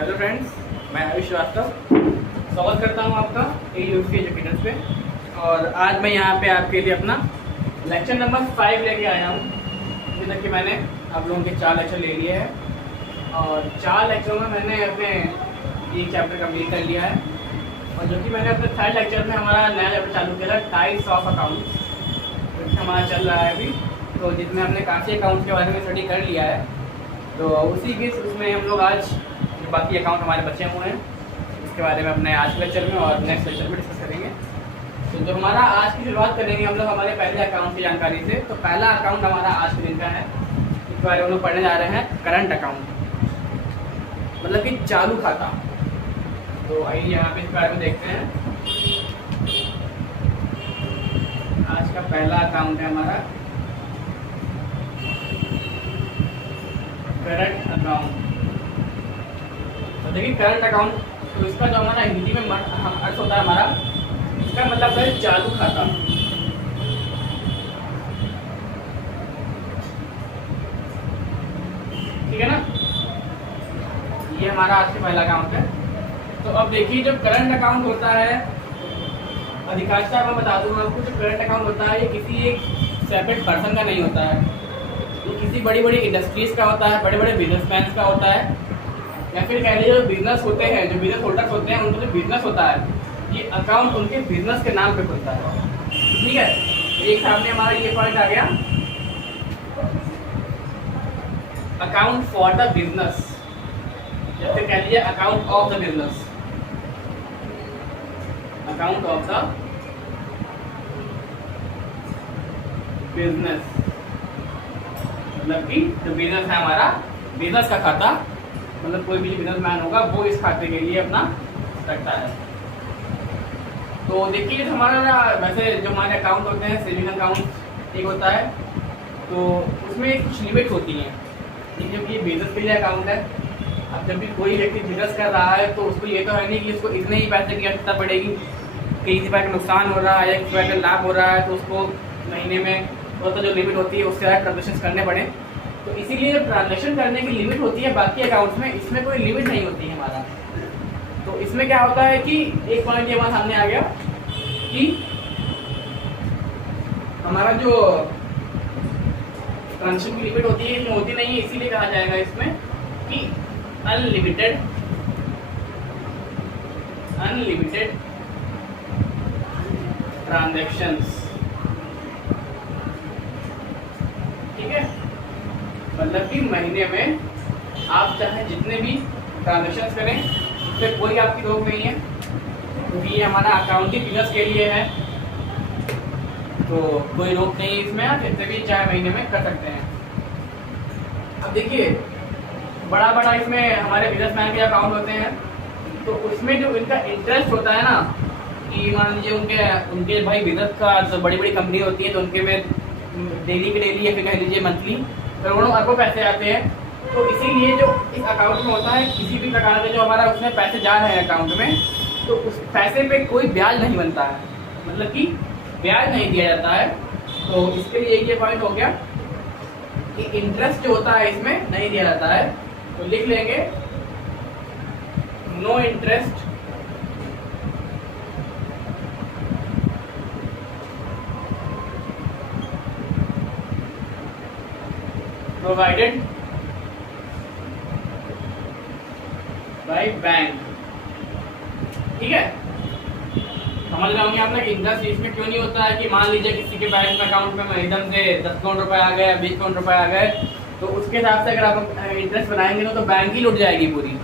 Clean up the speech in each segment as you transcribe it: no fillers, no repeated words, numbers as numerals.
Hello friends, मैं आयुष श्रीवास्तव स्वागत करता हूं आपका AUFC एजुकेटर्स पे। और आज मैं यहां पे आपके लिए अपना लेक्चर नंबर 5 लेके आया हूं। अभी तक कि मैंने आप लोगों के 4 लेक्चर ले लिए हैं और 4 लेक्चरों में मैंने अपने एक चैप्टर कंप्लीट कर लिया है। और जो कि मैंने अपने 3rd लेक्चर में हमारा नया चैप्टर चालू किया था, टाइप्स ऑफ अकाउंट्स, जो हमारा चल रहा है अभी, तो जिसमें हमने काफ़ी अकाउंट्स के बारे में स्टडी कर लिया है। तो उसी के उसमें हम लोग आज जो बाकी अकाउंट हमारे बचे हुए हैं इसके बारे में अपने आज के लेक्चर में और नेक्स्ट लेक्चर में डिस्कस करेंगे। तो जो हमारा आज की शुरुआत करेंगे हम लोग हमारे पहले अकाउंट की जानकारी से। तो पहला अकाउंट हमारा आज के दिन का है, इसके बारे में हम लोग पढ़ने जा रहे हैं करंट अकाउंट, मतलब कि चालू खाता। तो आइए यहाँ पे इस बारे में देखते हैं। आज का पहला अकाउंट है हमारा करंट अकाउंट। तो देखिए करंट अकाउंट, तो इसका जो हमारा हिंदी में अर्थ होता है हमारा, इसका मतलब है चालू खाता। ठीक है ना, ये हमारा आज का पहला अकाउंट है। तो अब देखिए जो करंट अकाउंट होता है, अधिकांशतः मैं बता दूं आपको, जो करंट अकाउंट होता है ये किसी एक सेपरेट पर्सन का नहीं होता है, ये किसी बड़ी बड़ी इंडस्ट्रीज का होता है, बड़े बड़े बिजनेसमैन का होता है, या फिर कह लीजिए जो बिजनेस होते हैं, जो बिजनेस होल्डर्स होते हैं, उनका जो बिजनेस होता है, ये अकाउंट उनके बिजनेस के नाम पे खुलता है। ठीक है, एक सामने हमारा ये पॉइंट आ गया, अकाउंट फॉर द बिजनेस, या फिर कह लीजिए account of the business, account of the business, मतलब कि जो बिजनेस है हमारा, बिजनेस का खाता, मतलब कोई भी बिजनेसमैन होगा वो इस खाते के लिए अपना रखता है। तो देखिए हमारा वैसे जो हमारे अकाउंट होते हैं, सेविंग अकाउंट एक होता है, तो उसमें कुछ लिमिट होती हैं। जब ये बिजनेस के लिए अकाउंट है, अब जब भी कोई व्यक्ति बिजनेस कर रहा है तो उसको ये तो है नहीं कि उसको इतने ही पैसे की आवश्यकता पड़ेगी, किसी रुपये का नुकसान हो रहा है या किसी रुपये का लाभ हो रहा है तो उसको महीने में तो जो लिमिट होती है उससे ज़्यादा ट्रांजेक्शन करने पड़े। तो इसीलिए जब ट्रांजेक्शन करने की लिमिट होती है बाकी अकाउंट्स में, इसमें कोई लिमिट नहीं होती है हमारा। तो इसमें क्या होता है कि एक पॉइंट ये हमारे सामने आ गया कि हमारा जो ट्रांजेक्शन की लिमिट होती है इसमें होती नहीं है, इसीलिए कहा जाएगा इसमें कि अनलिमिटेड ट्रांजेक्शंस। ठीक है, मतलब कि महीने में आप चाहे जितने भी ट्रांजेक्शन्स करें उससे कोई आपकी रोक नहीं है, क्योंकि ये हमारा अकाउंटिंग बिजनेस के लिए है, तो कोई रोक नहीं है इसमें, आप जितने भी चाहे महीने में कर सकते हैं। अब देखिए बड़ा बड़ा इसमें हमारे बिजनेसमैन के अकाउंट होते हैं, तो उसमें जो इनका इंटरेस्ट होता है ना, कि मान लीजिए उनके भाई बिजनेस का जो बड़ी बड़ी कंपनी होती है तो उनके में डेली के डेली या फिर कह लीजिए मंथली करोड़ों अरबों पैसे आते हैं। तो इसीलिए जो इस अकाउंट में होता है, किसी भी प्रकार के जो हमारा उसमें पैसे जा रहे हैं अकाउंट में, तो उस पैसे पे कोई ब्याज नहीं बनता है, मतलब कि ब्याज नहीं दिया जाता है। तो इसके लिए ये पॉइंट हो गया कि इंटरेस्ट जो होता है इसमें नहीं दिया जाता है। तो लिख लेंगे no interest provided by bank. ठीक है, समझ रहे होंगे आप ना कि इंटरेस्ट इसमें क्यों नहीं होता है कि मान लीजिए किसी के बैंक अकाउंट में एकदम से 10 करोड़ रुपए आ गए, 20 करोड़ रुपए आ गए, तो उसके हिसाब से अगर आप इंटरेस्ट बनाएंगे तो बैंक ही लुट जाएगी पूरी।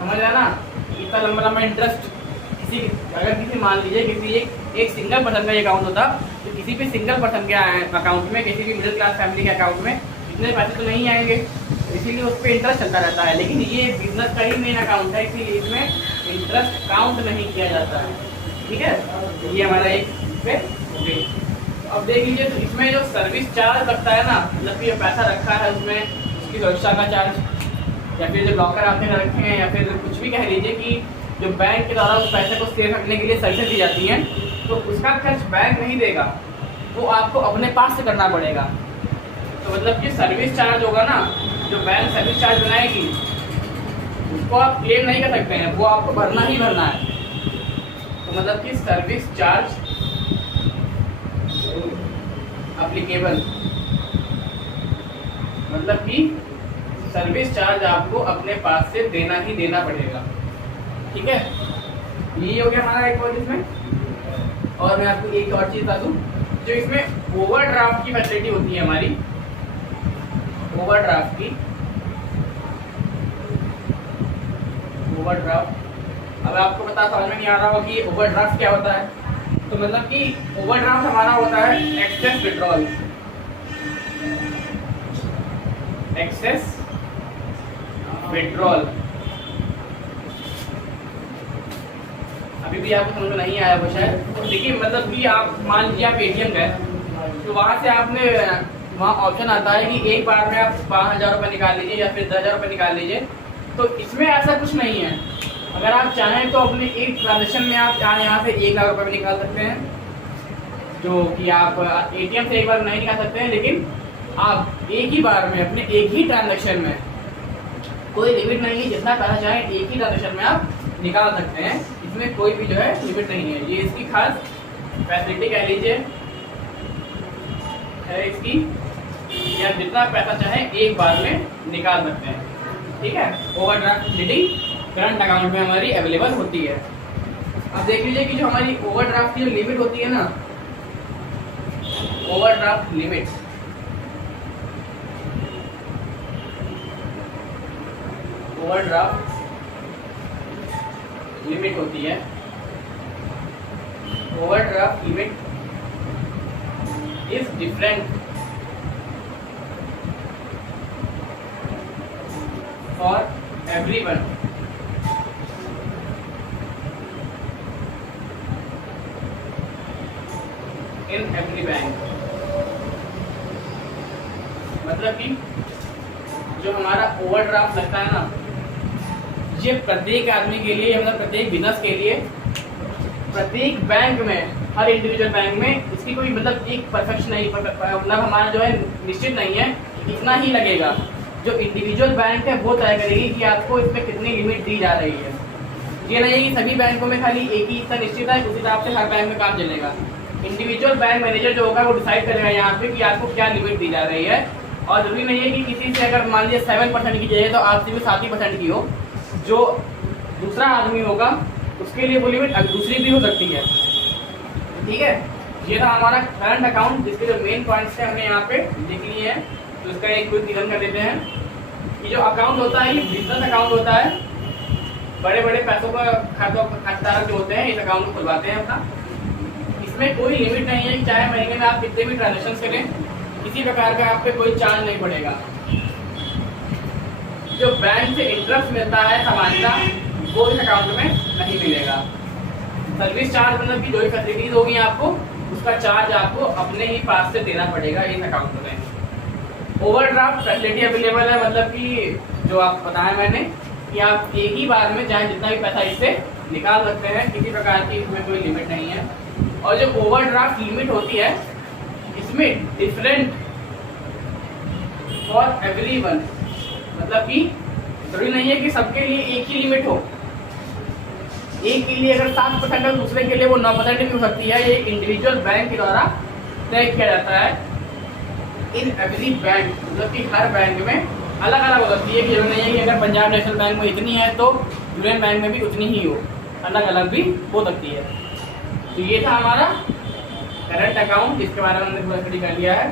समझ रहे हैं ना, इतना लंबा लंबा इंटरेस्ट किसी मान लीजिए किसी एक सिंगल पर्सन का ये अकाउंट होता, तो किसी भी सिंगल पर्सन के अकाउंट में, किसी भी मिडिल क्लास फैमिली के अकाउंट में इतने पैसे तो नहीं आएंगे, इसीलिए उस पर इंटरेस्ट चलता रहता है। लेकिन ये बिजनेस का ही मेन अकाउंट है, इसीलिए इसमें इंटरेस्ट काउंट नहीं किया जाता है। ठीक है, ये हमारा एक पे ओके। अब देख लीजिए, तो इसमें जो सर्विस चार्ज लगता है ना, मतलब कि पैसा रखा है उसमें, उसकी सुरक्षा का चार्ज, या फिर जो लॉकर आपने रखे हैं, या फिर कुछ भी कह लीजिए कि जो बैंक के द्वारा उस पैसे को सेव रखने के लिए सर्विसेज दी जाती हैं, तो उसका खर्च बैंक नहीं देगा, वो आपको अपने पास से करना पड़ेगा। तो मतलब कि सर्विस चार्ज होगा ना, जो बैंक सर्विस चार्ज बनाएगी उसको उसको आप क्लेम नहीं कर सकते हैं, वो आपको भरना ही भरना है। तो मतलब कि सर्विस चार्ज अप्लीकेबल, मतलब कि सर्विस चार्ज आपको अपने पास से देना ही देना पड़ेगा। ठीक है, ये हो गया हमारा एक और इसमें। और मैं आपको एक और चीज बता दूं, जो इसमें ओवरड्राफ्ट की फैसिलिटी होती है हमारी, ओवरड्राफ्ट की, ओवरड्राफ्ट, अब आपको पता समझ में नहीं आ रहा होगा कि ओवरड्राफ्ट क्या होता है। तो मतलब कि ओवरड्राफ्ट हमारा होता है एक्सेस विड्रॉल, एक्सेस विड्रॉल। अभी भी आपको समझ में नहीं आया वो शायद। तो देखिए मतलब कि आप मान लीजिए आप एटीएम गए, तो वहाँ से आपने, वहाँ ऑप्शन आता है कि एक बार में आप 5,000 रुपये निकाल लीजिए या फिर 10,000 रुपये निकाल लीजिए। तो इसमें ऐसा कुछ नहीं है। अगर आप चाहें तो अपने एक ट्रांजेक्शन में आप यहाँ से 1,00,000 रुपये भी निकाल सकते हैं, जो कि आप एटीएम से एक बार नहीं निकाल सकते हैं, लेकिन आप एक ही बार में अपने एक ही ट्रांजेक्शन में, कोई लिमिट नहीं है, जितना पैसा चाहें एक ही ट्रांजेक्शन में आप निकाल सकते हैं। इसमें कोई भी जो है लिमिट नहीं है। ये इसकी खास फैसिलिटी कह लीजिए है इसकी, या जितना पैसा चाहें एक बार में निकाल सकते हैं। ठीक है, ओवरड्राफ्ट फैसिलिटी करंट अकाउंट में हमारी अवेलेबल होती है। अब देख लीजिए कि जो हमारी ओवरड्राफ्ट की जो लिमिट होती है ना, ओवरड्राफ्ट लिमिट, ओवरड्राफ्ट लिमिट होती है, overdraft limit is different for everyone, in every bank. मतलब कि जो हमारा ओवरड्राफ्ट लगता है ना, ये प्रत्येक आदमी के लिए, मतलब प्रत्येक बिजनेस के लिए, प्रत्येक बैंक में, हर इंडिविजुअल बैंक में इसकी कोई मतलब एक परफेक्शन नहीं, मतलब हमारा जो है निश्चित नहीं है इतना ही लगेगा। जो इंडिविजुअल बैंक है वो तय करेगी कि आपको इसमें कितनी लिमिट दी जा रही है। ये नहीं है कि सभी बैंकों में खाली एक ही इतना निश्चित है, उस हिसाब से हर बैंक में काम चलेगा। इंडिविजुअल बैंक मैनेजर जो होगा वो डिसाइड करेगा यहाँ पे कि आपको क्या लिमिट दी जा रही है। और जरूरी नहीं है कि किसी से अगर मान लीजिए 7% की चाहिए तो आपसे भी 7% की हो, जो दूसरा आदमी होगा उसके लिए वो लिमिट दूसरी भी हो सकती है। ठीक है, ये था हमारा करंट अकाउंट, जिसके जो मेन पॉइंट्स थे हमने यहाँ पे लिख लिए हैं। तो इसका एक क्विक निगम कर देते हैं कि जो अकाउंट होता है ये बिजनेस अकाउंट होता है। बड़े बड़े पैसों का खाताधारक जो होते हैं इस अकाउंट को खुलवाते हैं अपना। इसमें कोई लिमिट नहीं है कि चाहे महीने में आप कितने भी ट्रांजेक्शन करें, किसी प्रकार का आप पे कोई चार्ज नहीं पड़ेगा। जो बैंक से इंटरेस्ट मिलता है सामान्यता, वो इस अकाउंट में नहीं मिलेगा। सर्विस चार्ज मतलब कि जो भी फैसिलिटीज होगी आपको, उसका चार्ज आपको अपने ही पास से देना पड़ेगा इस अकाउंट में। ओवरड्राफ्ट फैसिलिटी अवेलेबल है, मतलब कि जो आप बताया मैंने कि आप एक ही बार में चाहे जितना भी पैसा इससे निकाल सकते हैं, किसी प्रकार की इसमें कोई लिमिट नहीं है। और जो ओवरड्राफ्ट लिमिट होती है इसमें डिफरेंट फॉर एवरीवन, मतलब कि जरूरी नहीं है कि सबके लिए एक ही लिमिट हो। एक के लिए अगर 7% है, दूसरे के लिए वो 9% भी हो सकती है। ये इंडिविजुअल बैंक के द्वारा तय किया जाता है। इन एवरी बैंक मतलब कि हर बैंक में अलग अलग हो सकती है कि जरूरी नहीं है कि अगर पंजाब नेशनल बैंक में इतनी है तो यूनियन बैंक में भी उतनी ही हो, अलग अलग भी हो सकती है। तो ये था हमारा करंट अकाउंट, जिसके बारे में हमने पूरा स्टडी कर लिया है।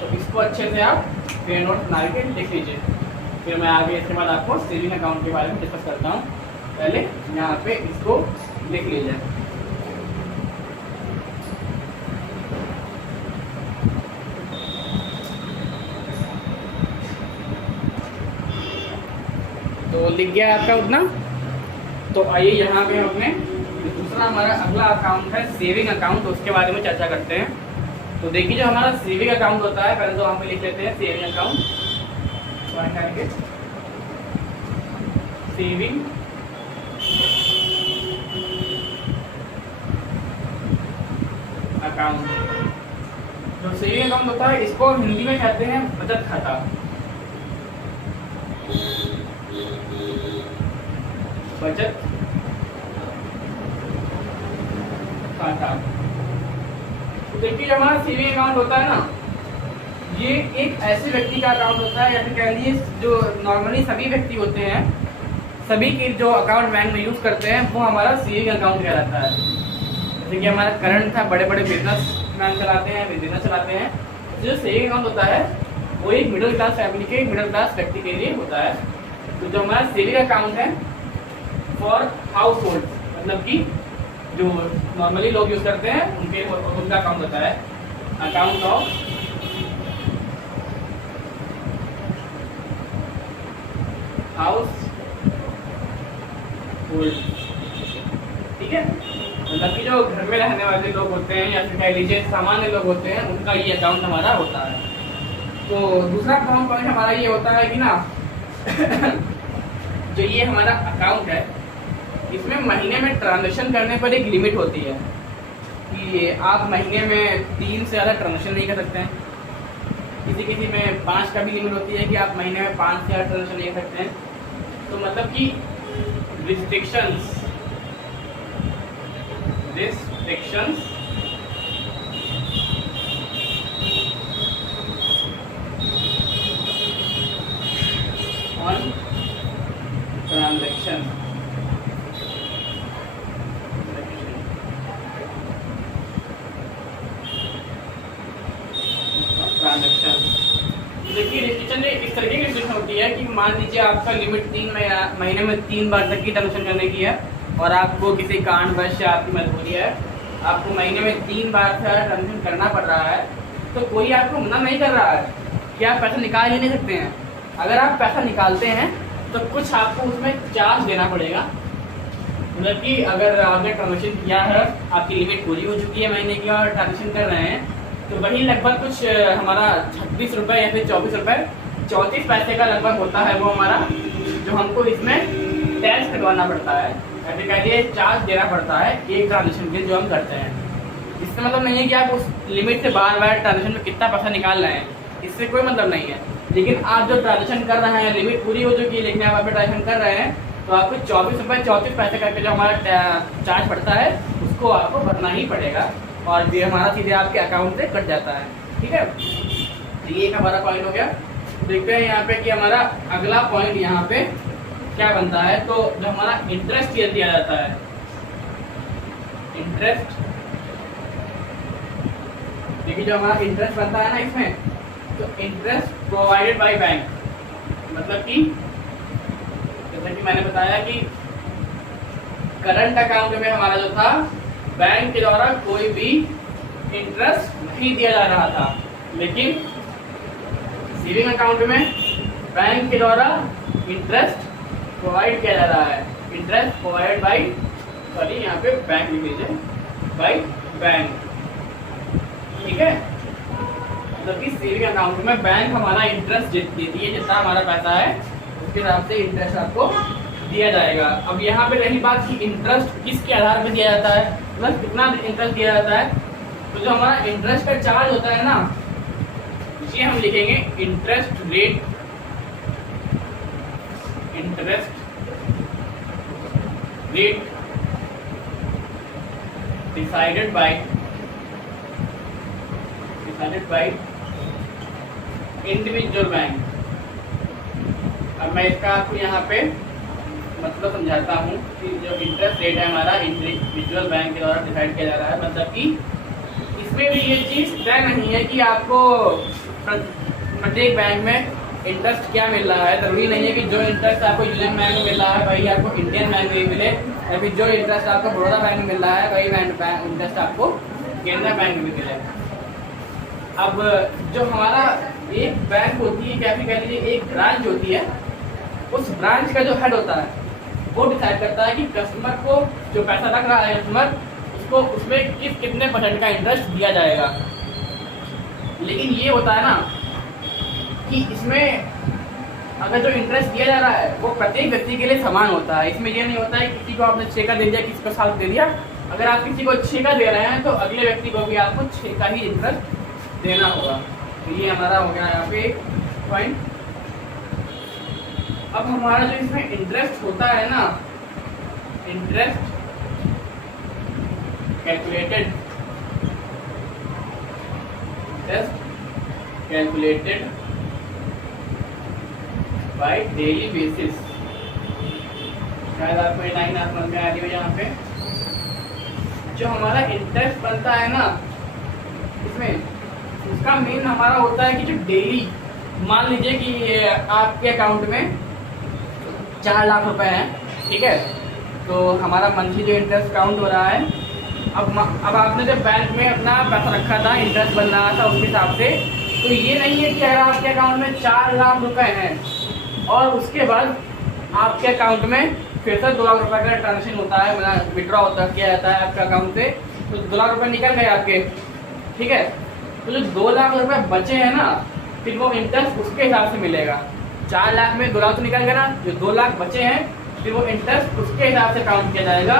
तो इसको अच्छे से आप पेन नोट बना के लिख लीजिए। फिर मैं आगे इसके बाद आपको सेविंग अकाउंट के बारे में डिस्कस करता हूँ। पहले यहाँ पे इसको लिख लीजिए। तो लिख गया आपका उतना। तो आइए यहाँ पे अपने दूसरा हमारा अगला अकाउंट है सेविंग अकाउंट, उसके बारे में चर्चा करते हैं। तो देखिए जो हमारा सेविंग अकाउंट होता है, पहले तो हम लिख लेते हैं सेविंग अकाउंट। सेविंग अकाउंट, जो सेविंग अकाउंट होता है इसको हिंदी में कहते हैं बचत खाता। बचत खाता। तो देखिए जो हमारा सेविंग अकाउंट होता है ना, ये एक ऐसे व्यक्ति का अकाउंट होता है, या फिर कह लीजिए जो नॉर्मली सभी व्यक्ति होते हैं, सभी के जो अकाउंट बैंक में यूज़ करते हैं वो हमारा सेविंग अकाउंट कहलाता है। जैसे कि हमारा करंट था, बड़े बड़े बिजनेसमैन चलाते हैं, बिजनेस चलाते हैं। जो सेविंग अकाउंट होता है वो एक मिडिल क्लास फैमिली के, मिडिल क्लास व्यक्ति के लिए होता है। तो जो हमारा सेविंग अकाउंट है फॉर हाउस होल्ड, मतलब कि जो नॉर्मली लोग यूज़ करते हैं उनका अकाउंट होता है अकाउंट ऑफ हाउस होल्ड। ठीक है, मतलब कि जो घर में रहने वाले लोग होते हैं, या फिर कह लीजिए सामान्य लोग होते हैं, उनका ये अकाउंट हमारा होता है। तो दूसरा अकाउंट पॉइंट हमारा ये होता है कि ना जो ये हमारा अकाउंट है, इसमें महीने में ट्रांजेक्शन करने पर एक लिमिट होती है कि आप महीने में 3 से ज़्यादा ट्रांजेक्शन नहीं कर सकते हैं। किसी किसी में 5 का भी लिमिट होती है कि आप महीने में 5 से ज़्यादा ट्रांजेक्शन नहीं कर सकते हैं। तो मतलब कि रिस्ट्रिक्शंस ऑन ट्रांजेक्शन। देखिए रिस्ट्रिक्शन इस तरीके की रिस्ट्रिक्शन होती है कि मान लीजिए आपका लिमिट 3 महीने में 3 बार तक की ट्रांजेक्शन करने की है, और आपको किसी कारणवश या आपकी मजबूरी है, आपको महीने में 3 बार से ट्रांजेक्शन करना पड़ रहा है, तो कोई आपको मना नहीं कर रहा है कि आप पैसा निकाल ही नहीं सकते हैं। अगर आप पैसा निकालते हैं तो कुछ आपको उसमें चार्ज देना पड़ेगा। मतलब कि अगर आपने ट्रांजेक्शन किया है, आपकी लिमिट पूरी हो चुकी है महीने की और ट्रांजेक्शन कर रहे हैं, तो वही लगभग कुछ हमारा 36 रुपये या फिर 24 रुपये 34 पैसे का लगभग होता है वो हमारा, जो हमको इसमें टैक्स कटवाना पड़ता है, या फिर कहिए चार्ज देना पड़ता है एक ट्रांजेक्शन के जो हम करते हैं। इसका मतलब नहीं है कि आप उस लिमिट से बार बार ट्रांजेक्शन में कितना पैसा निकाल रहे हैं, इससे कोई मतलब नहीं है। लेकिन आप जो ट्रांजेक्शन कर रहे हैं, लिमिट पूरी हो चुकी है लेकिन आप अभी ट्रांजेक्शन कर रहे हैं, तो आपको 24 रुपये 34 पैसे करके जो हमारा चार्ज पड़ता है उसको आपको भरना ही पड़ेगा, और ये हमारा सीधे आपके अकाउंट से कट जाता है। ठीक है, तो ये एक हमारा पॉइंट हो गया। देखते हैं यहाँ पे कि हमारा अगला पॉइंट यहाँ पे क्या बनता है। तो जो हमारा इंटरेस्ट दिया जाता है, इंटरेस्ट, देखिए जो हमारा इंटरेस्ट बनता है ना इसमें, तो इंटरेस्ट प्रोवाइडेड बाय बैंक, मतलब कि जैसा कि मैंने बताया कि करंट अकाउंट में हमारा जो था बैंक के द्वारा कोई भी इंटरेस्ट नहीं दिया जा रहा था, लेकिन सेविंग अकाउंट में बैंक के द्वारा इंटरेस्ट प्रोवाइड किया जा रहा है। इंटरेस्ट प्रोवाइडेड बाय, सॉरी यहाँ पे बैंक लिख लीजिए, बाय बैंक। ठीक है, मतलब कि सेविंग अकाउंट में बैंक हमारा इंटरेस्ट देती है, जितना हमारा पैसा है उसके हिसाब से इंटरेस्ट आपको दिया जाएगा। अब यहाँ पे रही बात कि इंटरेस्ट किसके आधार पर दिया जाता है, मतलब कितना इंटरेस्ट दिया जाता है। तो जो हमारा इंटरेस्ट का चार्ज होता है ना, ये हम लिखेंगे interest rate, interest rate decided by individual bank. अब मैं इसका आपको यहाँ पे मतलब समझाता हूँ कि जो इंटरेस्ट रेट है हमारा इंडिविजुअल बैंक के द्वारा डिसाइड किया जा रहा है। मतलब कि इसमें भी ये चीज़ तय नहीं है कि आपको प्रत्येक बैंक में इंटरेस्ट क्या मिल रहा है। जरूरी नहीं है कि जो इंटरेस्ट आपको यूनियन बैंक में मिल रहा है वही आपको इंडियन बैंक में मिले, या फिर जो इंटरेस्ट आपको बड़ौदा बैंक में मिल रहा है वही इंटरेस्ट आपको केनरा बैंक में मिले। अब जो हमारा एक बैंक होती है, क्या कह लीजिए एक ब्रांच होती है, उस ब्रांच का जो हेड होता है वो डिसाइड करता है कि कस्टमर को जो पैसा रख रहा है कस्टमर, उसको उसमें कितने % का इंटरेस्ट दिया जाएगा। लेकिन ये होता है ना कि इसमें अगर जो इंटरेस्ट दिया जा रहा है वो प्रत्येक व्यक्ति के लिए समान होता है। इसमें ये नहीं होता है किसी को आपने 6 का दे दिया, किसी को 7 दे दिया। अगर आप किसी को 6 का दे रहे हैं तो अगले व्यक्ति को भी आपको 6 का ही इंटरेस्ट देना होगा। तो ये हमारा हो गया यहाँ पे पॉइंट। अब हमारा जो इसमें इंटरेस्ट होता है ना, interest calculated by daily basis. शायद आपको ये लाइन आप समझ में आ रही हो। यहाँ पे जो हमारा इंटरेस्ट बनता है ना इसमें, उसका मेन हमारा होता है कि जो डेली, मान लीजिए कि आपके अकाउंट में 4 लाख रुपए हैं, ठीक है, तो हमारा मंथली जो इंटरेस्ट काउंट हो रहा है, अब आपने जब बैंक में अपना पैसा रखा था, इंटरेस्ट बन रहा था उसके हिसाब से, तो ये नहीं है कि अगर आपके अकाउंट में 4 लाख रुपए हैं और उसके बाद आपके अकाउंट में फिर से 2 लाख रुपए का ट्रांजेक्शन होता है, मतलब विड्रॉ होता किया जाता है आपके अकाउंट से, तो 2 लाख रुपए निकल गए आपके, ठीक है, तो जो 2 लाख रुपए बचे हैं ना, फिर वो इंटरेस्ट उसके हिसाब से मिलेगा। 4 लाख में 2 लाख तो निकल गया ना, जो 2 लाख बचे हैं फिर वो इंटरेस्ट उसके हिसाब से काउंट किया जाएगा।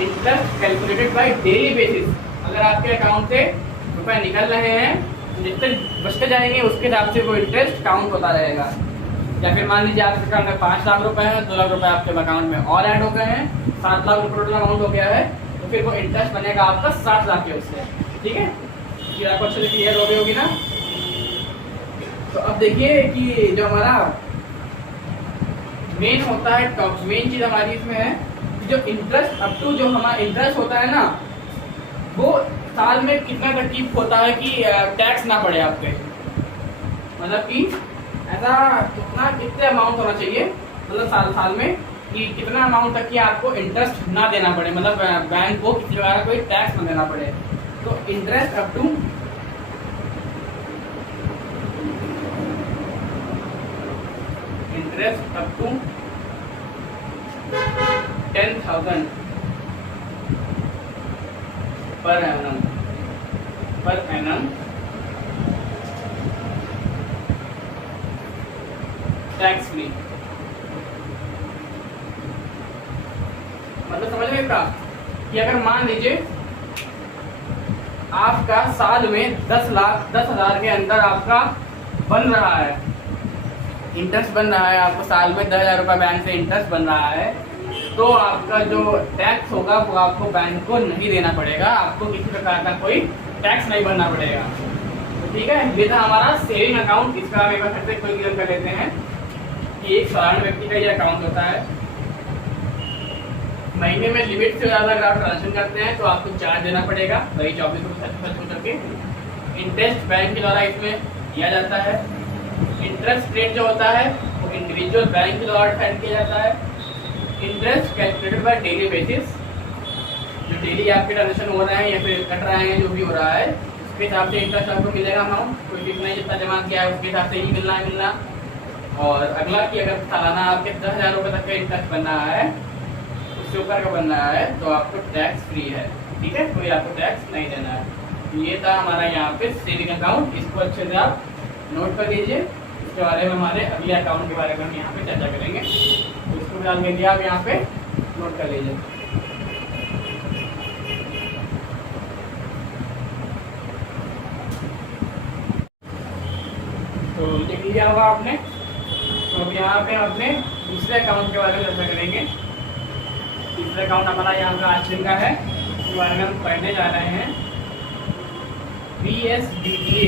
Interest calculated by daily basis. अगर आपके अकाउंट से रुपए निकल रहे हैं, जितने बचते जाएंगे उसके हिसाब से वो इंटरेस्ट काउंट होता रहेगा। या फिर मान लीजिए आपके अकाउंट में 5 लाख रुपए हैं, 2 लाख रुपए आपके अकाउंट में और ऐड हो गए हैं, 7 लाख रुपये टोटल अमाउंट हो गया है, तो फिर वो इंटरेस्ट बनेगा आपका 60 लाख के उससे, ठीक है। फिर आपको अच्छे से क्लियर हो गई होगी ना। तो अब देखिए कि जो हमारा मेन होता है, मेन चीज हमारी इसमें है कि जो इंटरेस्ट अप टू जो हमारा इंटरेस्ट होता है ना, वो साल में कितना तकलीफ होता है कि टैक्स ना पड़े आपके, मतलब कि ऐसा कितने अमाउंट होना चाहिए, मतलब साल में कि कितना अमाउंट तक कि आपको इंटरेस्ट ना देना पड़े, मतलब बैंक को किसी प्रकार कोई टैक्स ना देना पड़े। तो interest up to 10,000 per annum tax free. मतलब समझ रहे का कि अगर मान लीजिए आपका साल में 10,000 के अंदर आपका बन रहा है, इंटरेस्ट बन रहा है, आपको साल में 10,000 रुपये बैंक से इंटरेस्ट बन रहा है, तो आपका जो टैक्स होगा वो आपको बैंक को नहीं देना पड़ेगा, आपको किसी प्रकार का कोई टैक्स नहीं भरना पड़ेगा। तो ठीक है, ये था हमारा सेविंग अकाउंट। इसका हम एक बार फिर से कोई क्लियर कर लेते हैं कि एक साधारण व्यक्ति का ये अकाउंट होता है। महीने में लिमिट से ज़्यादा अगर आप ट्रांजेक्शन करते हैं तो आपको चार्ज देना पड़ेगा, वही 24 करके। इंटरेस्ट बैंक के द्वारा इसमें दिया जाता है। इंटरेस्ट रेट जो होता है वो इंडिविजुअल बैंक के द्वारा डिसाइड किया जाता है। Interest calculated by daily basis, जो डेली आपके ट्रांजेक्शन हो रहे हैं या फिर कट रहे हैं, जो भी हो रहा है उसके हिसाब से इंटरेस्ट आपको मिलेगा अमाउंट। कोई कितना जितना जमा किया है उसके हिसाब से ही मिलना। और अगला कि अगर सालाना आपके 10,000 रुपये तक का इंटरेस्ट बन रहा है, उससे ऊपर का बन रहा है, तो आपको टैक्स फ्री है, ठीक है, कोई आपको टैक्स नहीं देना है। ये था हमारा यहाँ पे सेविंग अकाउंट। इसको अच्छे से आप नोट कर लीजिए। इसके बारे में हमारे अगले अकाउंट के बारे में हम यहाँ पे चर्चा करेंगे, तो इसको ध्यान देंगे आप यहाँ पे नोट कर लीजिए। तो लिख लिया होगा आपने। तो अब यहाँ पे हम अपने दूसरे अकाउंट के बारे में चर्चा करेंगे। तीसरा अकाउंट हमारा यहाँ का आज दिन का है, इसके बारे में हम पढ़ने जा रहे हैं। BSBDA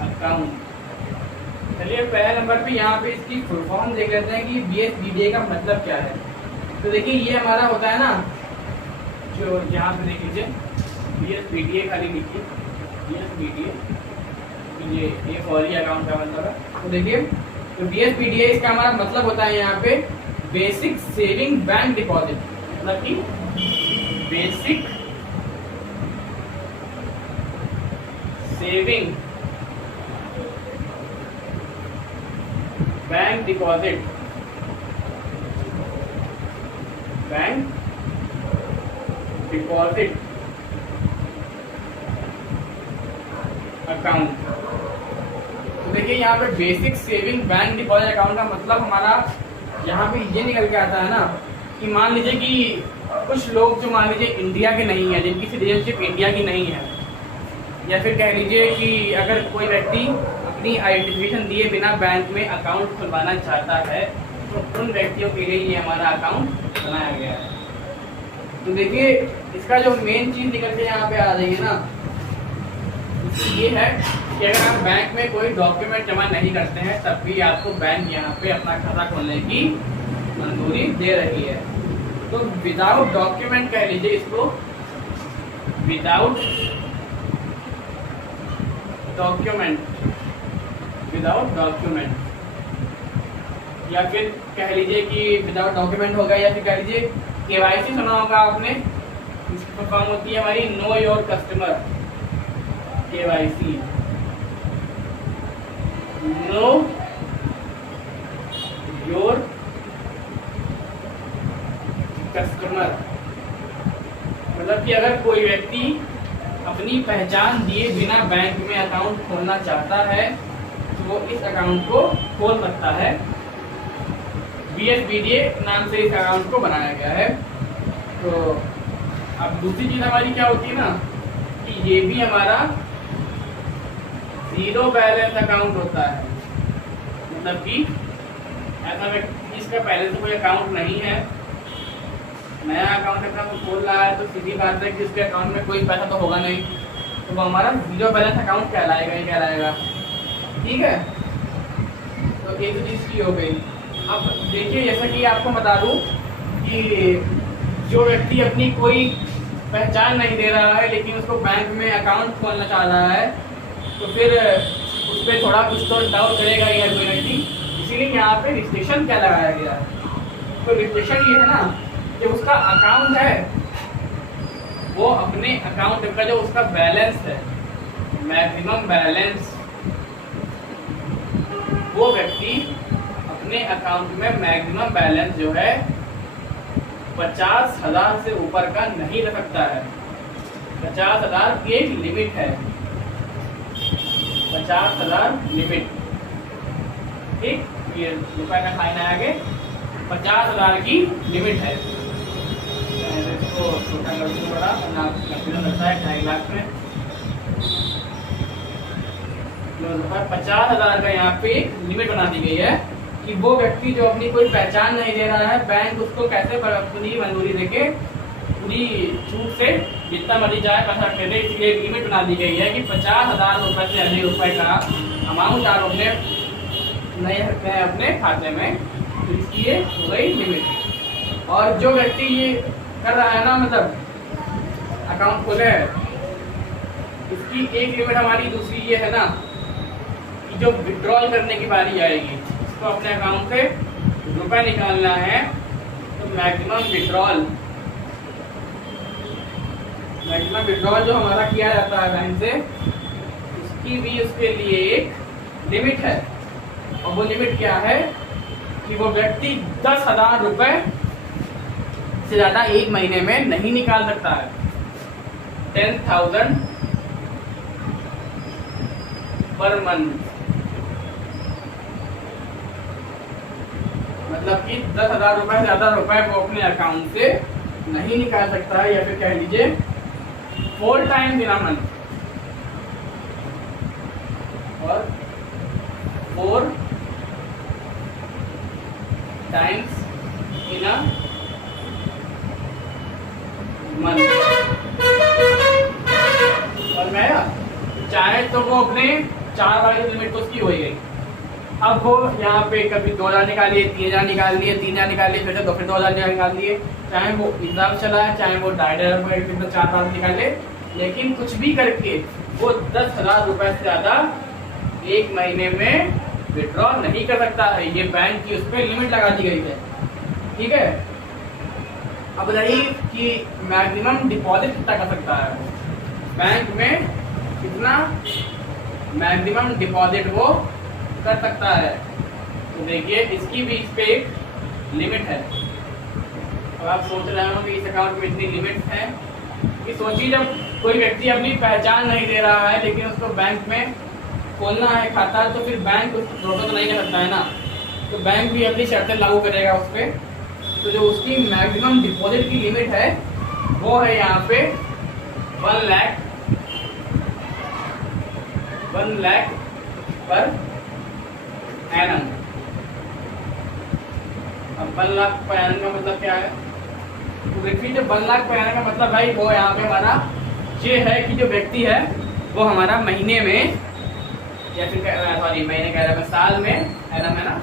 account. चलिए पहले नंबर पे यहाँ पे इसकी फुल फॉर्म देख लेते हैं कि BSBDA का मतलब क्या है। तो देखिए ये हमारा होता है ना, जो यहाँ पे देख लीजिए BSBDA खाली लिखिए BSBDA, ये फॉरी अकाउंट का मतलब है। तो देखिए तो BSBDA इसका हमारा मतलब होता है यहाँ पे बेसिक सेविंग बैंक डिपॉजिट, मतलब कि basic saving bank deposit, bank deposit account. तो देखिए यहाँ पे basic saving bank deposit account का मतलब हमारा यहाँ पे ये निकल के आता है ना कि मान लीजिए कि कुछ लोग जो मान लीजिए इंडिया के नहीं है, जिनकी सिटीजनशिप इंडिया की नहीं है, या फिर कह लीजिए कि अगर कोई व्यक्ति अपनी आइडेंटिफिकेशन दिए बिना बैंक में अकाउंट खुलवाना चाहता है तो उन व्यक्तियों के लिए ये हमारा अकाउंट बनाया गया है। तो देखिए इसका जो मेन चीज़ निकल के यहाँ पे आ रही है ना, ये है कि अगर आप बैंक में कोई डॉक्यूमेंट जमा नहीं करते हैं तब भी आपको बैंक यहाँ पे अपना खाता खोलने की मंजूरी दे रही है। तो विदाउट डॉक्यूमेंट कह लीजिए इसको, विदाउट डॉक्यूमेंट या फिर कह लीजिए कि विदाउट डॉक्यूमेंट होगा, या फिर कह लीजिए केवाईसी सुना होगा आपने, इसकी फॉर्म होती है हमारी know your customer KYC, know your customer. मतलब कि अगर कोई व्यक्ति अपनी पहचान दिए बिना बैंक में अकाउंट खोलना चाहता है तो वो इस अकाउंट को खोल सकता है। BSBDA नाम से इस अकाउंट को बनाया गया है। तो अब दूसरी चीज़ हमारी क्या होती है ना कि ये भी हमारा जीरो बैलेंस अकाउंट होता है। मतलब कि ऐसा व्यक्ति जिसका पहले से कोई अकाउंट नहीं है, नया अकाउंट अपना खोल रहा है, तो सीधी बात है कि उसके अकाउंट में कोई पैसा तो होगा नहीं, तो वो हमारा जीरो बैलेंस अकाउंट कहलाएगा ही कहलाएगा। ठीक है, तो एक तो चीज़ की हो गई। अब देखिए जैसा कि आपको बता दूं कि जो व्यक्ति अपनी कोई पहचान नहीं दे रहा है लेकिन उसको बैंक में अकाउंट खोलना चाह रहा है तो फिर उस पर थोड़ा कुछ तो डाउट करेगा ही हर कोई व्यक्ति। इसीलिए यहाँ पे रिस्ट्रिक्शन क्या लगाया गया है, तो रिस्ट्रिक्शन ये है ना कि उसका अकाउंट है वो अपने अकाउंट का जो उसका बैलेंस है, मैक्सिमम बैलेंस, वो व्यक्ति अपने अकाउंट में मैक्सिमम बैलेंस जो है 50,000 से ऊपर का नहीं रख सकता है। 50,000 की एक लिमिट है, 50,000 लिमिट। ठीक, ये रुपए का फाइन आगे 50,000 की लिमिट है। इसको छोटा कर दूं बड़ा, वरना कंफ्यूजन लगता है 2.5 लाख में। 50,000 का यहाँ पे लिमिट बना दी गई है कि वो व्यक्ति जो अपनी कोई पहचान नहीं दे रहा है, बैंक उसको कैसे पूरी मंजूरी देके पूरी छूट से जितना मर्जी जाए पैसा रख दे। इसलिए लिमिट बना दी गई है कि 50,000 रुपये से अधिक रुपए का अमाउंट आप अपने नहीं रखते हैं अपने खाते में, तो इसकी ये हो गई लिमिट। और जो व्यक्ति ये कर रहा है ना, मतलब अकाउंट खोले है, इसकी एक लिमिट हमारी दूसरी ये है ना कि जो विड्रॉल करने की बारी आएगी, तो अपने अकाउंट से रुपए निकालना है तो मैक्सिमम विड्रॉल जो हमारा किया जाता है बैंक से, उसकी भी उसके लिए एक लिमिट है। और वो लिमिट क्या है कि वो व्यक्ति 10,000 रुपए से ज़्यादा एक महीने में नहीं निकाल सकता है। 10,000 पर मंथ, मतलब कि 10,000 रुपए से ज़्यादा रुपए वो अपने अकाउंट से नहीं निकाल सकता है, या फिर कह लीजिए 4 टाइम्स इन अ मंथ, और 4 टाइम्स इन अ मंथ। और मैं चाहे तो वो अपने 4 बार की लिमिट तो उसकी हो गई। अब वो यहाँ पे कभी 2,000 निकालिए, 3,000 निकाल लिए, 3,000 निकाल लिए, फिर से 2,000 निकाल लिए, चाहे वो एग्जाम चला है, चाहे वो 2,500 4 बार निकाले, लेकिन कुछ भी करके वो 10,000 रुपए से ज़्यादा एक महीने में विड्रॉ नहीं कर सकता है। ये बैंक की उस पर लिमिट लगा दी गई है। ठीक है, अब रही कि मैक्सिमम डिपॉजिट कितना कर सकता है बैंक में, कितना मैक्सिमम डिपॉजिट वो कर सकता है। तो देखिए इसकी भी इस पे एक लिमिट है। अब आप सोच रहे हो कि इस अकाउंट में इतनी लिमिट है कि सोचिए जब कोई व्यक्ति अपनी पहचान नहीं दे रहा है लेकिन उसको बैंक में खोलना है खाता, तो फिर बैंक उसको रोक तो नहीं कर सकता है ना, तो बैंक भी अपनी शर्तें लागू करेगा उस पर। तो जो उसकी मैक्सिमम डिपॉजिट की लिमिट है वो है यहाँ पे 1 लाख पर एनम। अब 1 लाख पर एनम का मतलब क्या है? तो देखिए जो 1 लाख पर एनम का मतलब भाई वो यहाँ पे हमारा ये है कि जो व्यक्ति है वो हमारा महीने में या फिर सॉरी महीने कह रहा है, साल में एनम है ना,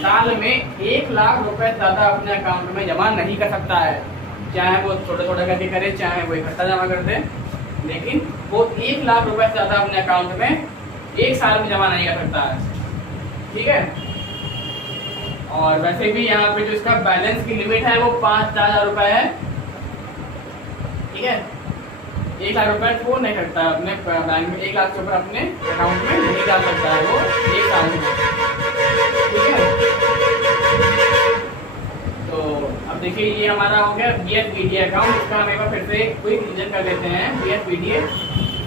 साल में 1 लाख रुपए ज़्यादा अपने अकाउंट में जमा नहीं कर सकता है। चाहे वो थोड़ा थोड़ा करके करे, चाहे वो इकट्ठा जमा कर दे, लेकिन वो 1 लाख रुपए से ज़्यादा अपने अकाउंट में 1 साल में जमा नहीं कर सकता है। ठीक है। और वैसे भी यहाँ पे जो इसका बैलेंस की लिमिट है वो 5,000 रुपए है। ठीक है। 1 लाख रुपए वो नहीं सकता अपने बैंक में, 1 लाख से ऊपर अपने अकाउंट में नहीं डाल सकता है वो 1 साल में। ठीक है। तो अब देखिए ये हमारा हो गया BSBDA अकाउंट। इसका हम एक बार फिर से क्विक रिवीजन कर लेते हैं। BSBDA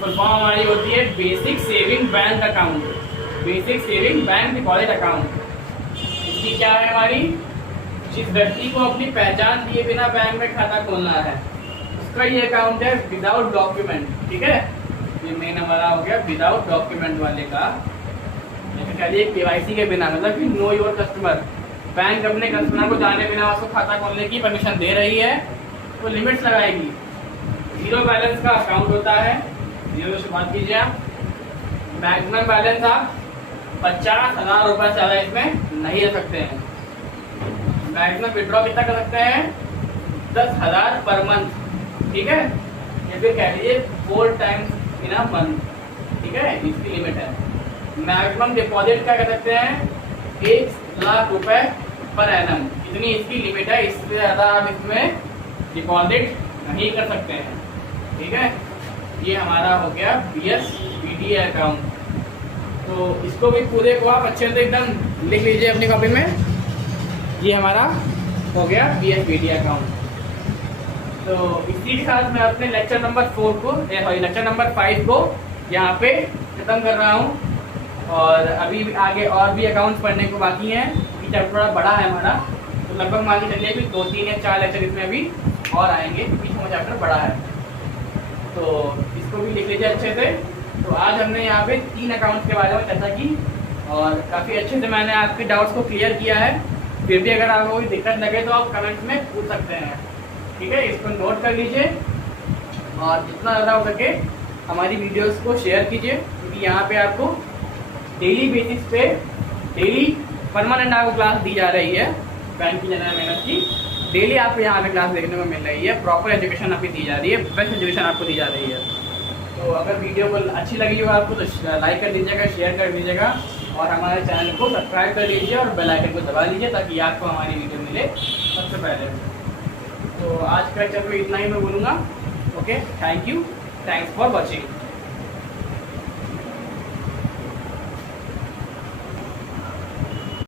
फुल फॉर्म हमारी होती है basic saving bank account, basic saving bank deposit account. इसकी क्या है हमारी, जिस व्यक्ति को अपनी पहचान दिए बिना बैंक में खाता खोलना है उसका ये अकाउंट है विदाउट डॉक्यूमेंट। ठीक है। ये मेन हमारा हो गया विदाउट डॉक्यूमेंट वाले का, जैसे कह दिए KYC के बिना, मतलब कि नो योर कस्टमर। बैंक अपने कस्टमर को जाने बिना उसको खाता खोलने की परमिशन दे रही है तो लिमिट्स लगाएगी। 0 बैलेंस का अकाउंट होता है, 0 से बात कीजिए आप। मैक्सिमम बैलेंस आप 50,000 रुपये से ज़्यादा इसमें नहीं रख सकते हैं। मैक्सिमम विड्रॉ कितना कर सकते हैं? 10,000 पर मंथ। ठीक है। या फिर कह लीजिए 4 टाइम्स इन अ मंथ। ठीक है, इसकी लिमिट है। मैक्सिमम डिपॉजिट क्या कर सकते हैं? 1 लाख रुपए पर एनम, इतनी इसकी लिमिट है। इससे ज़्यादा आप इसमें डिपॉजिट नहीं कर सकते हैं। ठीक है। ये हमारा हो गया BSBDA अकाउंट। तो इसको भी पूरे को आप अच्छे से एकदम लिख लीजिए अपनी कॉपी में। ये हमारा हो गया BSBDA अकाउंट। तो इसी के साथ मैं अपने लेक्चर नंबर 4 को लेक्चर नंबर 5 को यहाँ पे खत्म कर रहा हूँ। और अभी आगे और भी अकाउंट्स पढ़ने को बाकी हैं। ये चैप्टर थोड़ा बड़ा है हमारा, तो लगभग मान के चलिए कि 2, 3 या 4 लेक्चर इसमें अभी और आएंगे क्योंकि हमारा चैप्टर बड़ा है। तो इसको भी लिख लीजिए अच्छे से। तो आज हमने यहाँ पे 3 अकाउंट्स के बारे में चर्चा की और काफ़ी अच्छे से मैंने आपके डाउट्स को क्लियर किया है। फिर भी अगर आपको कोई दिक्कत लगे तो आप कमेंट्स में पूछ सकते हैं। ठीक है। इसको नोट कर लीजिए और जितना ज़्यादा हो सके हमारी वीडियोस को शेयर कीजिए, क्योंकि यहाँ पे आपको डेली बेसिस पे डेली परमानेंट आपको क्लास दी जा रही है। बैंक की जनरल मेहनत की डेली आपको यहाँ पे क्लास देखने को मिल रही है। प्रॉपर एजुकेशन आपकी दी जा रही है, बेस्ट एजुकेशन आपको दी जा रही है। तो अगर वीडियो को अच्छी लगी हो आपको तो लाइक कर दीजिएगा, शेयर कर दीजिएगा और हमारे चैनल को सब्सक्राइब कर लीजिए और बेल आइकन को दबा लीजिए ताकि आपको हमारी वीडियो मिले सबसे पहले। तो आज का लेक्चर में इतना ही मैं बोलूँगा। Okay, thank you, thanks for watching.